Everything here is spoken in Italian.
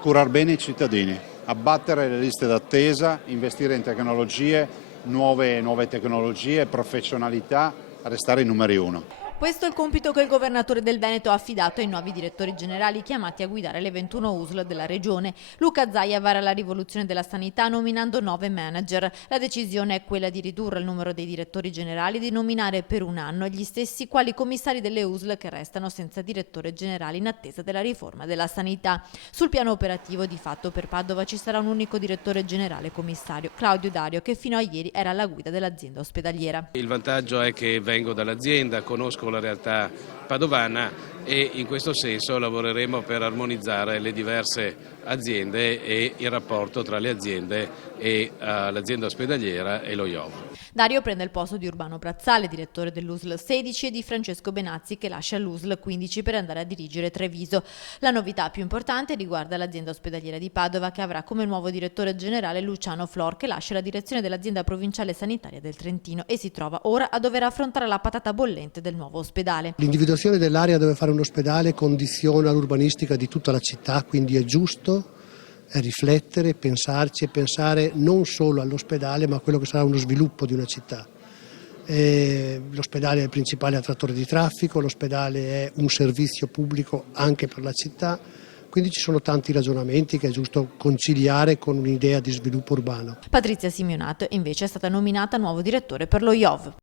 Curar bene i cittadini, abbattere le liste d'attesa, investire in tecnologie, nuove tecnologie, professionalità, restare i numeri uno. Questo è il compito che il governatore del Veneto ha affidato ai nuovi direttori generali chiamati a guidare le 21 USL della regione. Luca Zaia vara la rivoluzione della sanità nominando 9 manager. La decisione è quella di ridurre il numero dei direttori generali e di nominare per un anno gli stessi quali commissari delle USL che restano senza direttore generale in attesa della riforma della sanità. Sul piano operativo, di fatto, per Padova ci sarà un unico direttore generale commissario, Claudio Dario, che fino a ieri era alla guida dell'azienda ospedaliera. Il vantaggio è che vengo dall'azienda, conosco la realtà padovana e in questo senso lavoreremo per armonizzare le diverse aziende e il rapporto tra le aziende e l'azienda ospedaliera e lo IOV. Dario prende il posto di Urbano Brazzale, direttore dell'USL 16, e di Francesco Benazzi, che lascia l'USL 15 per andare a dirigere Treviso. La novità più importante riguarda l'azienda ospedaliera di Padova, che avrà come nuovo direttore generale Luciano Flor, che lascia la direzione dell'azienda provinciale sanitaria del Trentino e si trova ora a dover affrontare la patata bollente del nuovo ospedale. L'individuazione dell'area dove fare un ospedale condiziona l'urbanistica di tutta la città, quindi è giusto riflettere, pensarci e pensare non solo all'ospedale ma a quello che sarà uno sviluppo di una città. L'ospedale è il principale attrattore di traffico, l'ospedale è un servizio pubblico anche per la città, quindi ci sono tanti ragionamenti che è giusto conciliare con un'idea di sviluppo urbano. Patrizia Simeonato invece è stata nominata nuovo direttore per lo IOV.